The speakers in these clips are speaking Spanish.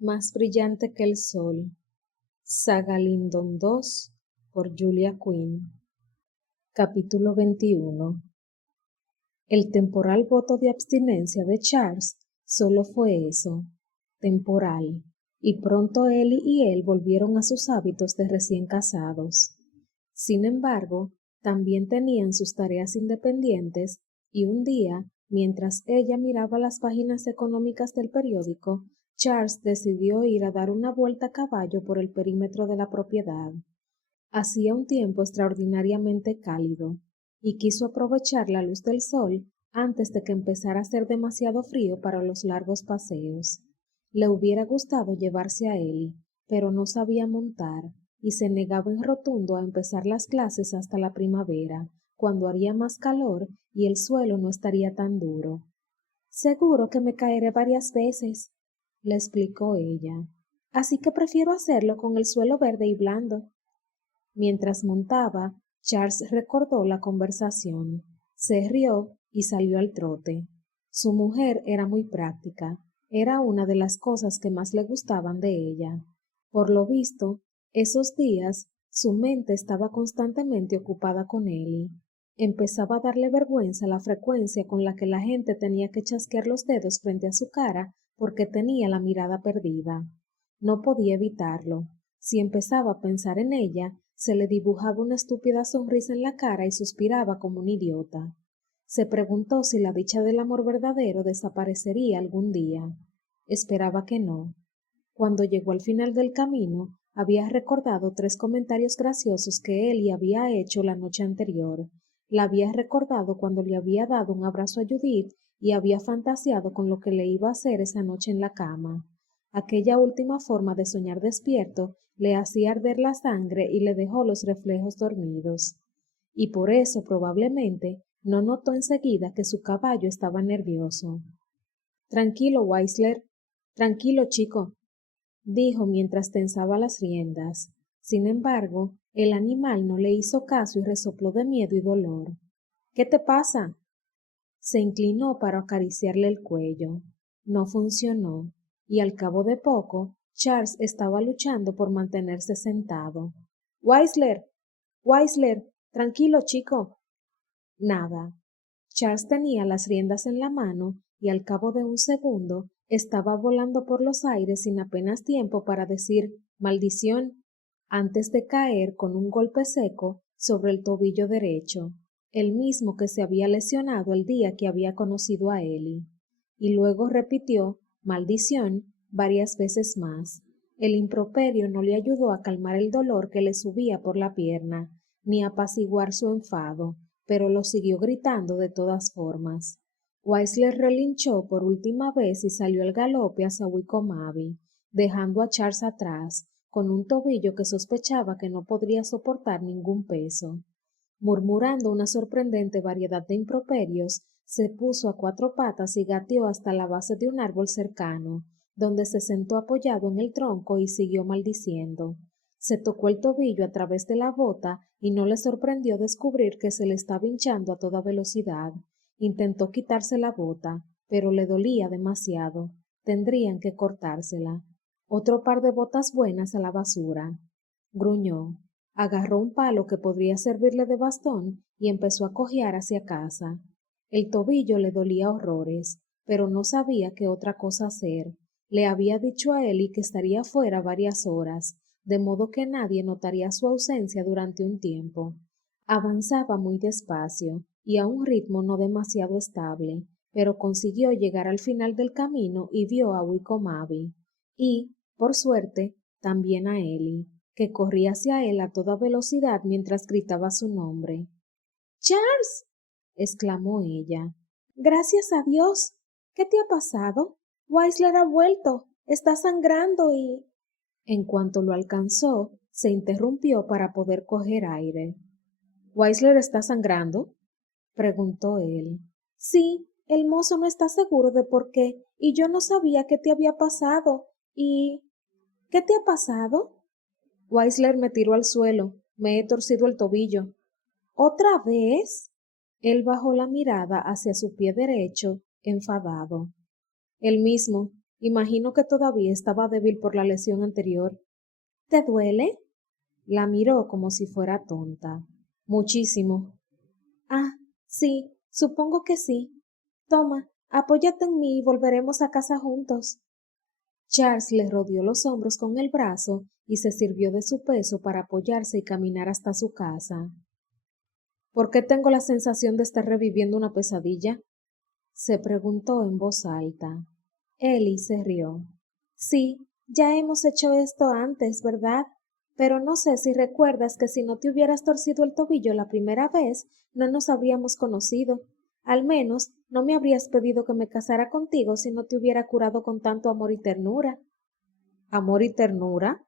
Más brillante que el sol. Saga Lindon 2 por Julia Quinn. Capítulo 21. El temporal voto de abstinencia de Charles solo fue eso, temporal, y pronto Ellie y él volvieron a sus hábitos de recién casados. Sin embargo, también tenían sus tareas independientes, y un día, mientras ella miraba las páginas económicas del periódico, Charles decidió ir a dar una vuelta a caballo por el perímetro de la propiedad. Hacía un tiempo extraordinariamente cálido, y quiso aprovechar la luz del sol antes de que empezara a hacer demasiado frío para los largos paseos. Le hubiera gustado llevarse a Ellie, pero no sabía montar, y se negaba en rotundo a empezar las clases hasta la primavera, cuando haría más calor y el suelo no estaría tan duro. Seguro que me caeré varias veces, le explicó ella, así que prefiero hacerlo con el suelo verde y blando. Mientras montaba, Charles recordó la conversación, se rió y salió al trote. Su mujer era muy práctica, era una de las cosas que más le gustaban de ella. Por lo visto, esos días su mente estaba constantemente ocupada con Ellie. Empezaba a darle vergüenza la frecuencia con la que la gente tenía que chasquear los dedos frente a su cara porque tenía la mirada perdida. No podía evitarlo. Si empezaba a pensar en ella, se le dibujaba una estúpida sonrisa en la cara y suspiraba como un idiota. Se preguntó si la dicha del amor verdadero desaparecería algún día. Esperaba que no. Cuando llegó al final del camino, había recordado 3 comentarios graciosos que él le había hecho la noche anterior. La había recordado cuando le había dado un abrazo a Judith y había fantaseado con lo que le iba a hacer esa noche en la cama. Aquella última forma de soñar despierto le hacía arder la sangre y le dejó los reflejos dormidos. Y por eso probablemente no notó enseguida que su caballo estaba nervioso. Tranquilo, Weisler. Tranquilo, chico, dijo mientras tensaba las riendas. Sin embargo, el animal no le hizo caso y resopló de miedo y dolor. ¿Qué te pasa? Se inclinó para acariciarle el cuello. No funcionó, y al cabo de poco, Charles estaba luchando por mantenerse sentado. Weisler. Weisler. Tranquilo, chico. Nada. Charles tenía las riendas en la mano y al cabo de un segundo estaba volando por los aires sin apenas tiempo para decir maldición antes de caer con un golpe seco sobre el tobillo derecho, el mismo que se había lesionado el día que había conocido a Ellie, y luego repitió maldición varias veces más. El improperio no le ayudó a calmar el dolor que le subía por la pierna, ni a apaciguar su enfado, pero lo siguió gritando de todas formas. Weisler relinchó por última vez y salió al galope hacia Wickomaby, dejando a Charles atrás, con un tobillo que sospechaba que no podría soportar ningún peso. Murmurando una sorprendente variedad de improperios, se puso a 4 patas y gateó hasta la base de un árbol cercano, donde se sentó apoyado en el tronco y siguió maldiciendo. Se tocó el tobillo a través de la bota y no le sorprendió descubrir que se le estaba hinchando a toda velocidad. Intentó quitarse la bota, pero le dolía demasiado. Tendrían que cortársela. Otro par de botas buenas a la basura. Gruñó. Agarró un palo que podría servirle de bastón y empezó a cojear hacia casa. El tobillo le dolía horrores, pero no sabía qué otra cosa hacer. Le había dicho a Ellie que estaría fuera varias horas, de modo que nadie notaría su ausencia durante un tiempo. Avanzaba muy despacio y a un ritmo no demasiado estable, pero consiguió llegar al final del camino y vio a Wickomaby. Y, por suerte, también a Ellie, que corría hacia él a toda velocidad mientras gritaba su nombre. ¡Charles! Exclamó ella. Gracias a Dios. ¿Qué te ha pasado? Weisler ha vuelto. Está sangrando y... En cuanto lo alcanzó, se interrumpió para poder coger aire. ¿Weisler está sangrando? Preguntó él. Sí, el mozo no está seguro de por qué, y yo no sabía qué te había pasado. ¿Y qué te ha pasado? Weisler me tiró al suelo. Me he torcido el tobillo. ¿Otra vez? Él bajó la mirada hacia su pie derecho, enfadado. El mismo. Imagino que todavía estaba débil por la lesión anterior. ¿Te duele? La miró como si fuera tonta. Muchísimo. Ah, sí, supongo que sí. Toma, apóyate en mí y volveremos a casa juntos. Charles le rodeó los hombros con el brazo y se sirvió de su peso para apoyarse y caminar hasta su casa. ¿Por qué tengo la sensación de estar reviviendo una pesadilla? Se preguntó en voz alta. Ellie se rió. Sí, ya hemos hecho esto antes, ¿verdad? Pero no sé si recuerdas que si no te hubieras torcido el tobillo la primera vez, no nos habríamos conocido. Al menos no me habrías pedido que me casara contigo si no te hubiera curado con tanto amor y ternura. ¿Amor y ternura?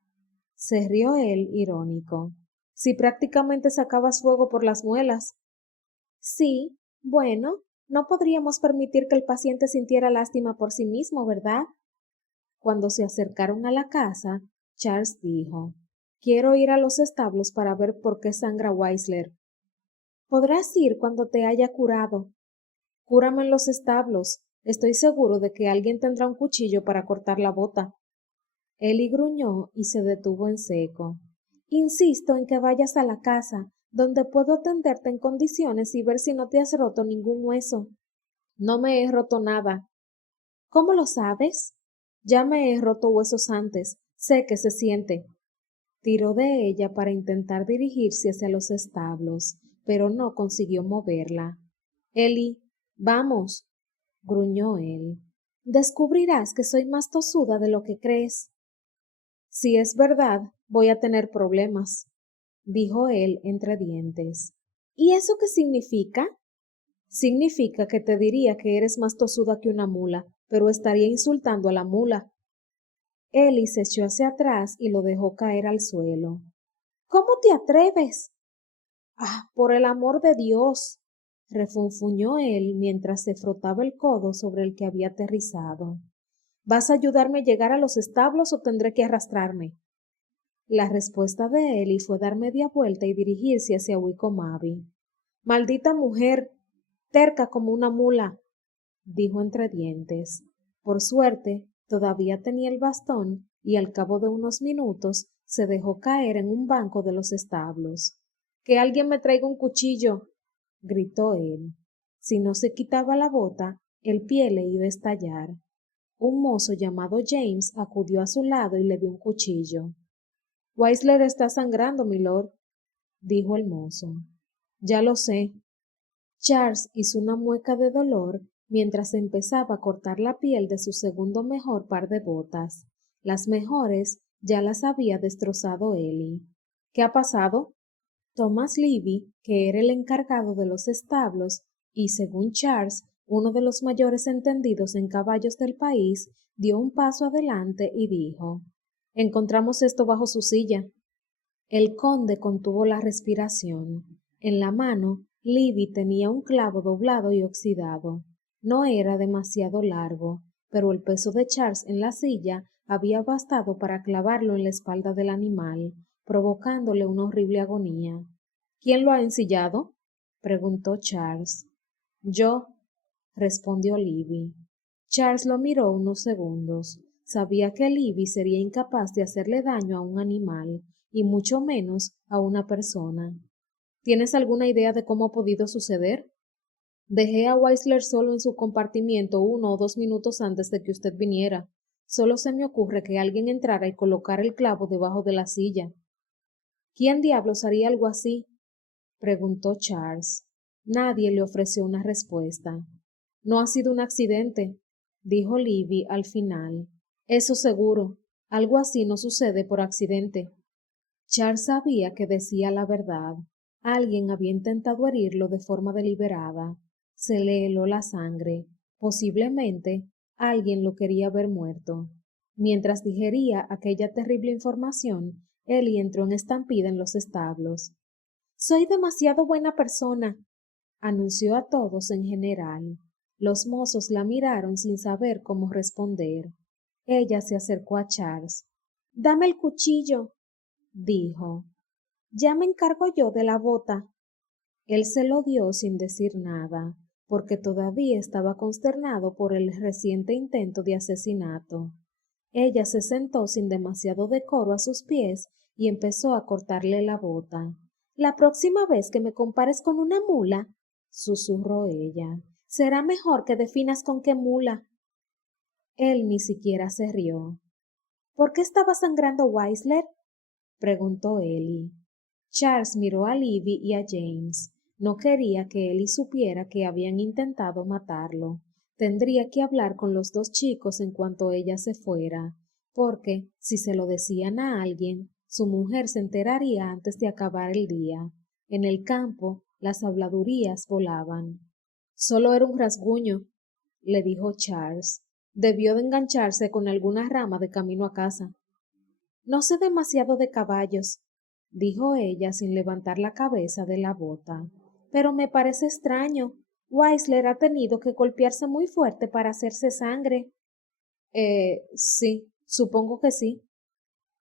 Se rió él, irónico. Si prácticamente sacabas fuego por las muelas. Sí, bueno, no podríamos permitir que el paciente sintiera lástima por sí mismo, ¿verdad? Cuando se acercaron a la casa, Charles dijo, Quiero ir a los establos para ver por qué sangra Weisler. Podrás ir cuando te haya curado. Cúrame en los establos. Estoy seguro de que alguien tendrá un cuchillo para cortar la bota. Ellie gruñó y se detuvo en seco. Insisto en que vayas a la casa, donde puedo atenderte en condiciones y ver si no te has roto ningún hueso. No me he roto nada. ¿Cómo lo sabes? Ya me he roto huesos antes. Sé que se siente. Tiró de ella para intentar dirigirse hacia los establos, pero no consiguió moverla. Ellie, vamos, gruñó él. Descubrirás que soy más tosuda de lo que crees. Si es verdad, voy a tener problemas, dijo él entre dientes. ¿Y eso qué significa? Significa que te diría que eres más tosuda que una mula, pero estaría insultando a la mula. Ellie se echó hacia atrás y lo dejó caer al suelo. ¿Cómo te atreves? Ah, por el amor de Dios, refunfuñó él mientras se frotaba el codo sobre el que había aterrizado. ¿Vas a ayudarme a llegar a los establos o tendré que arrastrarme? La respuesta de Ellie fue dar media vuelta y dirigirse hacia Wickomaby. Maldita mujer, terca como una mula, dijo entre dientes. Por suerte, todavía tenía el bastón y al cabo de unos minutos se dejó caer en un banco de los establos. Que alguien me traiga un cuchillo, gritó él. Si no se quitaba la bota, el pie le iba a estallar. Un mozo llamado James acudió a su lado y le dio un cuchillo. Weisler está sangrando, milord, dijo el mozo. Ya lo sé. Charles hizo una mueca de dolor mientras empezaba a cortar la piel de su segundo mejor par de botas. Las mejores ya las había destrozado Ellie. ¿Qué ha pasado? Thomas Levy, que era el encargado de los establos y, según Charles, uno de los mayores entendidos en caballos del país, dio un paso adelante y dijo, Encontramos esto bajo su silla. El conde contuvo la respiración. En la mano, Livy tenía un clavo doblado y oxidado. No era demasiado largo, pero el peso de Charles en la silla había bastado para clavarlo en la espalda del animal, provocándole una horrible agonía. ¿Quién lo ha ensillado? Preguntó Charles. Yo, respondió Livy. Charles lo miró unos segundos. Sabía que Livy sería incapaz de hacerle daño a un animal, y mucho menos a una persona. ¿Tienes alguna idea de cómo ha podido suceder? Dejé a Weisler solo en su compartimiento 1 o 2 minutos antes de que usted viniera. Solo se me ocurre que alguien entrara y colocara el clavo debajo de la silla. ¿Quién diablos haría algo así? Preguntó Charles. Nadie le ofreció una respuesta. No ha sido un accidente, dijo Livy al final. Eso seguro. Algo así no sucede por accidente. Charles sabía que decía la verdad. Alguien había intentado herirlo de forma deliberada. Se le heló la sangre. Posiblemente alguien lo quería ver muerto. Mientras digería aquella terrible información, Ellie entró en estampida en los establos. Soy demasiado buena persona, anunció a todos en general. Los mozos la miraron sin saber cómo responder. Ella se acercó a Charles. Dame el cuchillo, dijo. Ya me encargo yo de la bota. Él se lo dio sin decir nada. porque todavía estaba consternado por el reciente intento de asesinato. Ella se sentó sin demasiado decoro a sus pies y empezó a cortarle la bota. La próxima vez que me compares con una mula, susurró ella, será mejor que definas con qué mula. Él ni siquiera se rió. ¿Por qué estaba sangrando Weisler? Preguntó Ellie. Charles miró a Libby y a James. No quería que Ellie supiera que habían intentado matarlo. Tendría que hablar con los dos chicos en cuanto ella se fuera, porque, si se lo decían a alguien, su mujer se enteraría antes de acabar el día. En el campo, las habladurías volaban. Solo era un rasguño, le dijo Charles. Debió de engancharse con alguna rama de camino a casa. No sé demasiado de caballos, dijo ella sin levantar la cabeza de la bota, pero me parece extraño. Weisler ha tenido que golpearse muy fuerte para hacerse sangre. Sí, supongo que sí.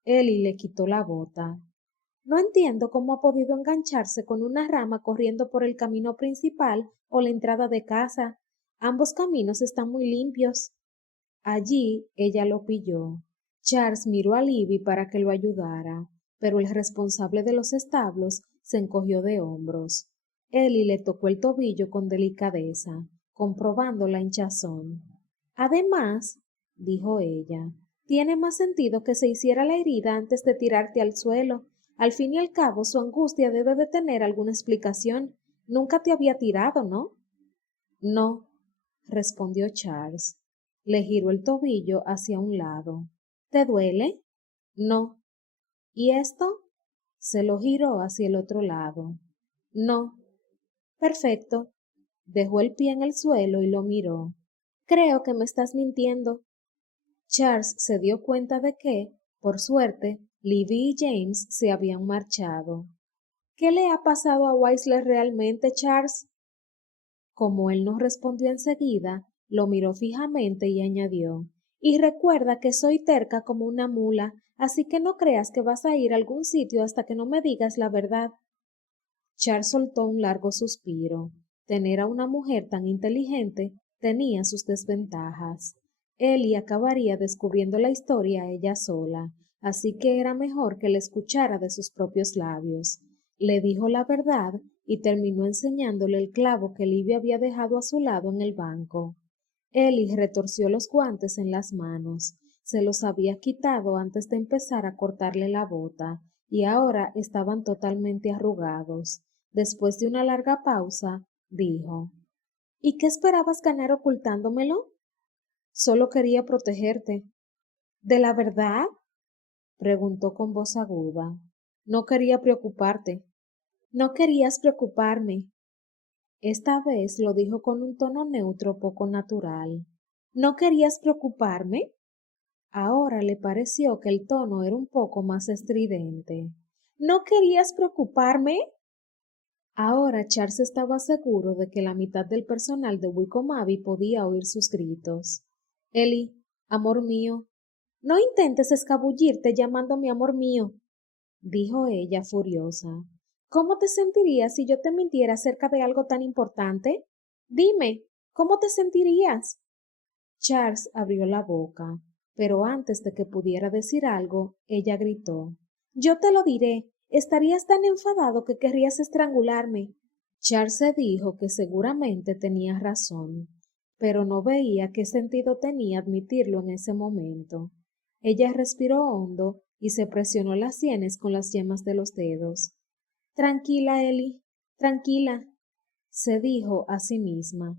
Ellie le quitó la bota. No entiendo cómo ha podido engancharse con una rama corriendo por el camino principal o la entrada de casa. Ambos caminos están muy limpios. Allí ella lo pilló. Charles miró a Libby para que lo ayudara, pero el responsable de los establos se encogió de hombros. Ellie le tocó el tobillo con delicadeza, comprobando la hinchazón. Además, dijo ella, tiene más sentido que se hiciera la herida antes de tirarte al suelo. Al fin y al cabo, su angustia debe de tener alguna explicación. Nunca te había tirado, ¿no? No, respondió Charles. Le giró el tobillo hacia un lado. ¿Te duele? No. ¿Y esto? Se lo giró hacia el otro lado. No. Perfecto. Dejó el pie en el suelo y lo miró. Creo que me estás mintiendo. Charles se dio cuenta de que, por suerte, Libby y James se habían marchado. ¿Qué le ha pasado a Weisler realmente, Charles? Como él no respondió enseguida, lo miró fijamente y añadió, y recuerda que soy terca como una mula, así que no creas que vas a ir a algún sitio hasta que no me digas la verdad. Charles soltó un largo suspiro. Tener a una mujer tan inteligente tenía sus desventajas. Ellie acabaría descubriendo la historia ella sola, así que era mejor que le escuchara de sus propios labios. Le dijo la verdad y terminó enseñándole el clavo que Livia había dejado a su lado en el banco. Ellie retorció los guantes en las manos. Se los había quitado antes de empezar a cortarle la bota, y ahora estaban totalmente arrugados. Después de una larga pausa, dijo, ¿Y qué esperabas ganar ocultándomelo? Solo quería protegerte. ¿De la verdad? Preguntó con voz aguda. No quería preocuparte. No querías preocuparme. Esta vez lo dijo con un tono neutro poco natural. ¿No querías preocuparme? Ahora le pareció que el tono era un poco más estridente. ¿No querías preocuparme? Ahora Charles estaba seguro de que la mitad del personal de Wickham Abbey podía oír sus gritos. Ellie, amor mío, no intentes escabullirte llamándome amor mío, dijo ella furiosa. ¿Cómo te sentirías si yo te mintiera acerca de algo tan importante? Dime, ¿cómo te sentirías? Charles abrió la boca, pero antes de que pudiera decir algo, ella gritó. Yo te lo diré. Estarías tan enfadado que querrías estrangularme. Charles se dijo que seguramente tenía razón, pero no veía qué sentido tenía admitirlo en ese momento. Ella respiró hondo y se presionó las sienes con las yemas de los dedos. Tranquila, Ellie, tranquila, se dijo a sí misma.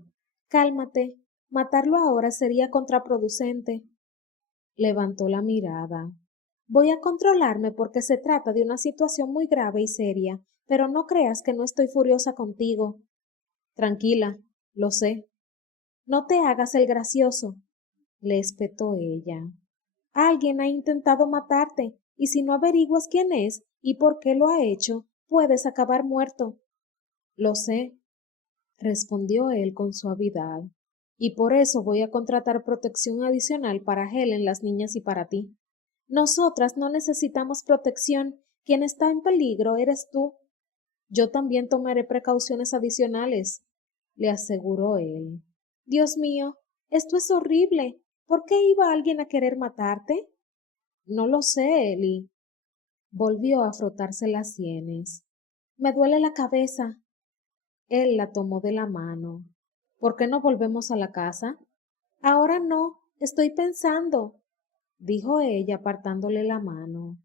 Cálmate, matarlo ahora sería contraproducente. Levantó la mirada. Voy a controlarme porque se trata de una situación muy grave y seria, pero no creas que no estoy furiosa contigo. Tranquila, lo sé. No te hagas el gracioso, le espetó ella. Alguien ha intentado matarte, y si no averiguas quién es y por qué lo ha hecho, puedes acabar muerto. Lo sé, respondió él con suavidad, y por eso voy a contratar protección adicional para Helen, las niñas y para ti. Nosotras no necesitamos protección. Quien está en peligro eres tú. Yo también tomaré precauciones adicionales. le aseguró él. Dios mío, esto es horrible. ¿Por qué iba alguien a querer matarte? No lo sé, Ellie. Volvió a frotarse las sienes. Me duele la cabeza. Él la tomó de la mano. ¿Por qué no volvemos a la casa? Ahora no, estoy pensando, dijo ella apartándole la mano.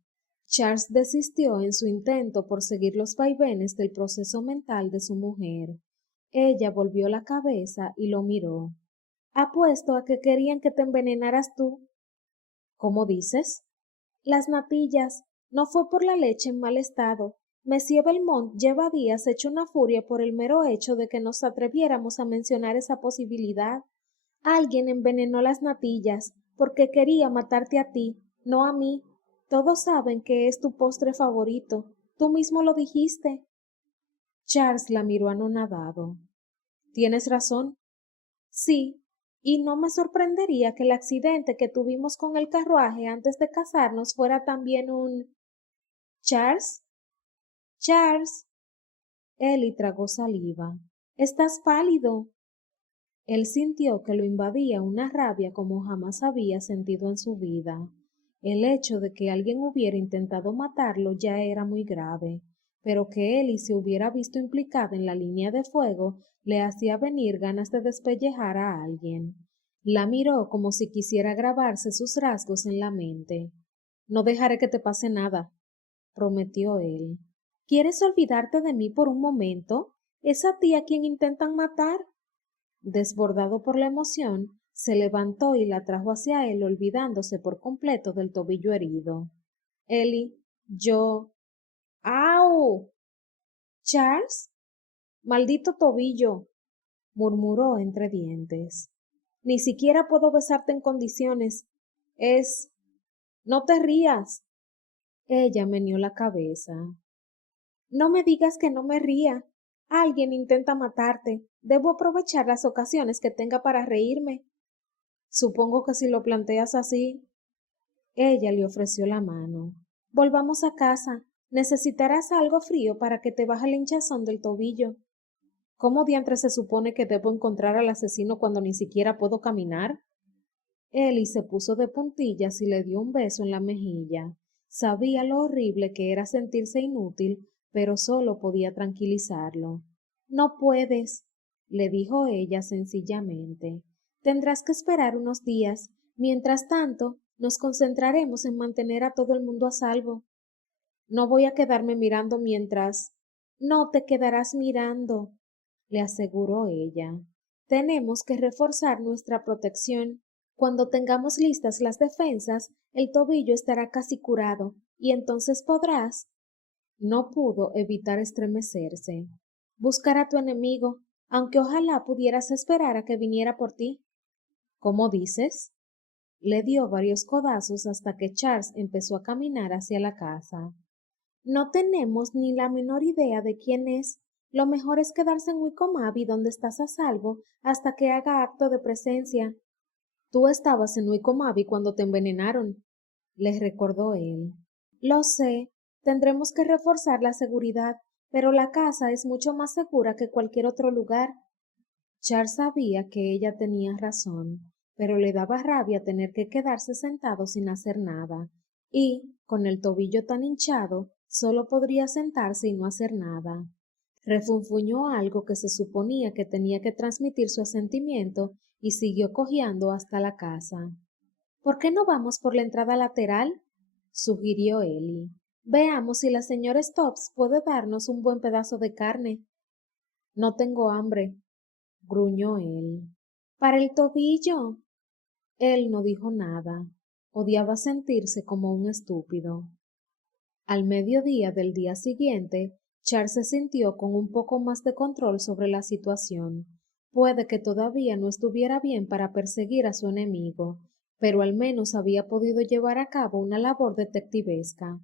Charles desistió en su intento por seguir los vaivenes del proceso mental de su mujer. Ella volvió la cabeza y lo miró. Apuesto a que querían que te envenenaras tú. ¿Cómo dices? Las natillas. No fue por la leche en mal estado. Monsieur Belmont lleva días hecho una furia por el mero hecho de que nos atreviéramos a mencionar esa posibilidad. Alguien envenenó las natillas porque quería matarte a ti, no a mí. Todos saben que es tu postre favorito. Tú mismo lo dijiste. Charles la miró anonadado. ¿Tienes razón? Sí, y no me sorprendería que el accidente que tuvimos con el carruaje antes de casarnos fuera también un... ¿Charles? Charles. Ellie tragó saliva. Estás pálido. Él sintió que lo invadía una rabia como jamás había sentido en su vida. El hecho de que alguien hubiera intentado matarlo ya era muy grave, pero que Ellie se hubiera visto implicada en la línea de fuego le hacía venir ganas de despellejar a alguien. La miró como si quisiera grabarse sus rasgos en la mente. No dejaré que te pase nada, prometió él. ¿Quieres olvidarte de mí por un momento? ¿Es a ti a quien intentan matar? Desbordado por la emoción, se levantó y la trajo hacia él, olvidándose por completo del tobillo herido. Ellie, yo... ¡Au! ¿Charles? Maldito tobillo, murmuró entre dientes. Ni siquiera puedo besarte en condiciones. Es... No te rías. Ella meneó la cabeza. No me digas que no me ría. Alguien intenta matarte. Debo aprovechar las ocasiones que tenga para reírme. Supongo que si lo planteas así. Ella le ofreció la mano. Volvamos a casa. Necesitarás algo frío para que te baje la hinchazón del tobillo. ¿Cómo diantre se supone que debo encontrar al asesino cuando ni siquiera puedo caminar? Ellie se puso de puntillas y le dio un beso en la mejilla. Sabía lo horrible que era sentirse inútil, pero solo podía tranquilizarlo. No puedes, le dijo ella sencillamente. Tendrás que esperar unos días. Mientras tanto, nos concentraremos en mantener a todo el mundo a salvo. No voy a quedarme mirando mientras... No te quedarás mirando, le aseguró ella. Tenemos que reforzar nuestra protección. Cuando tengamos listas las defensas, el tobillo estará casi curado, y entonces podrás... No pudo evitar estremecerse. Buscar a tu enemigo, aunque ojalá pudieras esperar a que viniera por ti. ¿Cómo dices? Le dio varios codazos hasta que Charles empezó a caminar hacia la casa. No tenemos ni la menor idea de quién es. Lo mejor es quedarse en Wickomaby donde estás a salvo hasta que haga acto de presencia. Tú estabas en Wickomaby cuando te envenenaron, les recordó él. Lo sé, tendremos que reforzar la seguridad, pero la casa es mucho más segura que cualquier otro lugar. Charles sabía que ella tenía razón, pero le daba rabia tener que quedarse sentado sin hacer nada, y, con el tobillo tan hinchado, solo podría sentarse y no hacer nada. Refunfuñó algo que se suponía que tenía que transmitir su asentimiento y siguió cojeando hasta la casa. ¿Por qué no vamos por la entrada lateral? Sugirió Ellie. Veamos si la señora Stubbs puede darnos un buen pedazo de carne. No tengo hambre, gruñó él. Para el tobillo. Él no dijo nada. Odiaba sentirse como un estúpido. Al mediodía del día siguiente, Charles se sintió con un poco más de control sobre la situación. Puede que todavía no estuviera bien para perseguir a su enemigo, pero al menos había podido llevar a cabo una labor detectivesca.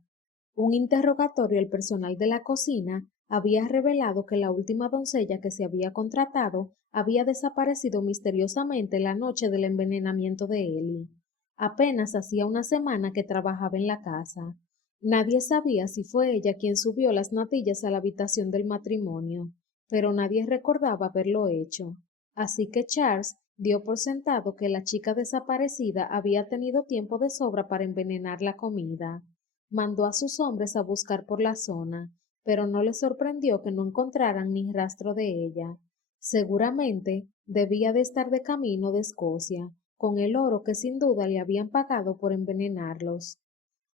Un interrogatorio al personal de la cocina había revelado que la última doncella que se había contratado había desaparecido misteriosamente la noche del envenenamiento de Ellie. Apenas hacía una semana que trabajaba en la casa. Nadie sabía si fue ella quien subió las natillas a la habitación del matrimonio, pero nadie recordaba haberlo hecho. Así que Charles dio por sentado que la chica desaparecida había tenido tiempo de sobra para envenenar la comida. Mandó a sus hombres a buscar por la zona, pero no les sorprendió que no encontraran ni rastro de ella. Seguramente debía de estar de camino de Escocia, con el oro que sin duda le habían pagado por envenenarlos.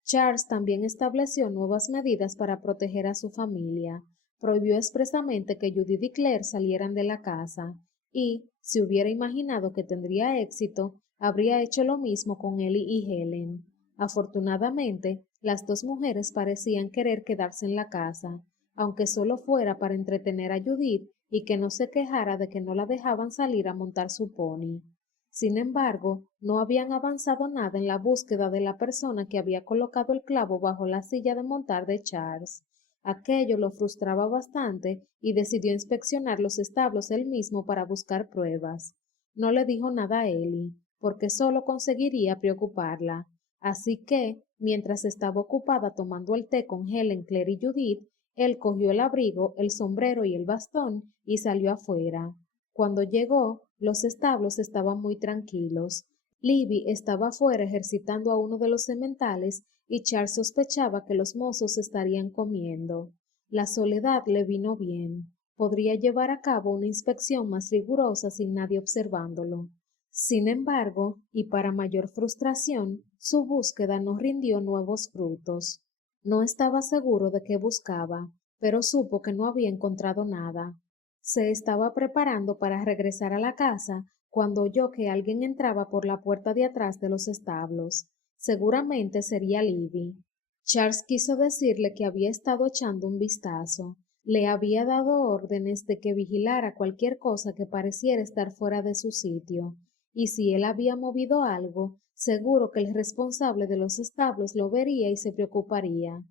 Charles también estableció nuevas medidas para proteger a su familia. Prohibió expresamente que Judith y Claire salieran de la casa, y, si hubiera imaginado que tendría éxito, habría hecho lo mismo con Ellie y Helen. Afortunadamente, las dos mujeres parecían querer quedarse en la casa, aunque solo fuera para entretener a Judith y que no se quejara de que no la dejaban salir a montar su pony. Sin embargo, no habían avanzado nada en la búsqueda de la persona que había colocado el clavo bajo la silla de montar de Charles. Aquello lo frustraba bastante y decidió inspeccionar los establos él mismo para buscar pruebas. No le dijo nada a Ellie, porque solo conseguiría preocuparla. Así que, mientras estaba ocupada tomando el té con Helen, Claire y Judith, él cogió el abrigo, el sombrero y el bastón y salió afuera. Cuando llegó, los establos estaban muy tranquilos. Libby estaba afuera ejercitando a uno de los sementales y Charles sospechaba que los mozos estarían comiendo. La soledad le vino bien. Podría llevar a cabo una inspección más rigurosa sin nadie observándolo. Sin embargo, y para mayor frustración, su búsqueda no rindió nuevos frutos. No estaba seguro de qué buscaba, pero supo que no había encontrado nada. Se estaba preparando para regresar a la casa cuando oyó que alguien entraba por la puerta de atrás de los establos. Seguramente sería Libby. Charles quiso decirle que había estado echando un vistazo. Le había dado órdenes de que vigilara cualquier cosa que pareciera estar fuera de su sitio, y si él había movido algo, seguro que el responsable de los establos lo vería y se preocuparía.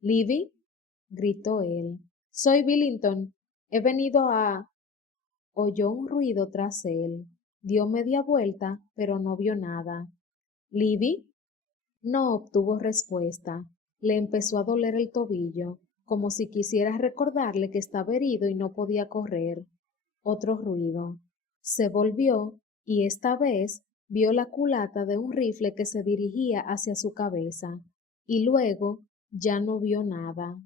—¿Libby? —gritó él. —Soy Billington. He venido a... Oyó un ruido tras él. Dio media vuelta, pero no vio nada. —¿Libby? No obtuvo respuesta. Le empezó a doler el tobillo, como si quisiera recordarle que estaba herido y no podía correr. Otro ruido. Se volvió y esta vez vio la culata de un rifle que se dirigía hacia su cabeza. Y luego ya no vio nada.